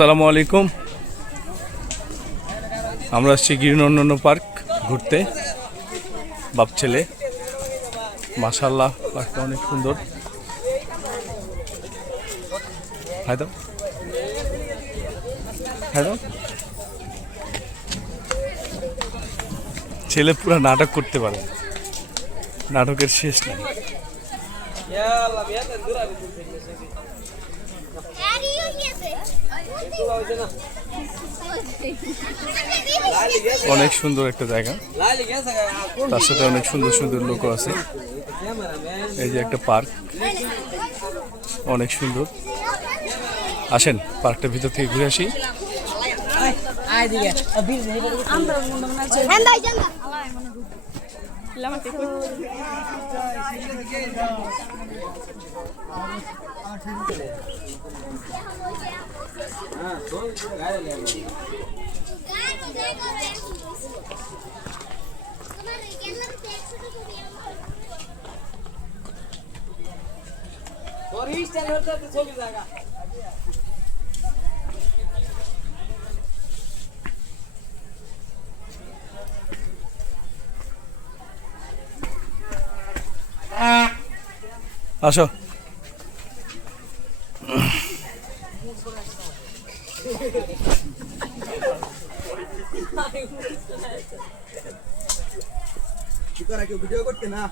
আসসালামু আলাইকুম। আমরা আসছি গিরিনন্দন পার্ক ঘুরতে, বাপ ছেলে। মাশাআল্লাহ, পার্কটা অনেক সুন্দর। ছেলে পুরো নাটক করতে পারে, নাটকের শেষ নাই। অনেক সুন্দর একটা জায়গা, তার সাথে অনেক সুন্দর সুন্দর লোক আছে। এই যে একটা পার্ক, অনেক সুন্দর। আসেন পার্কটার ভিতর থেকে ঘুরে আসি। আসো। ভিডিও করতে না।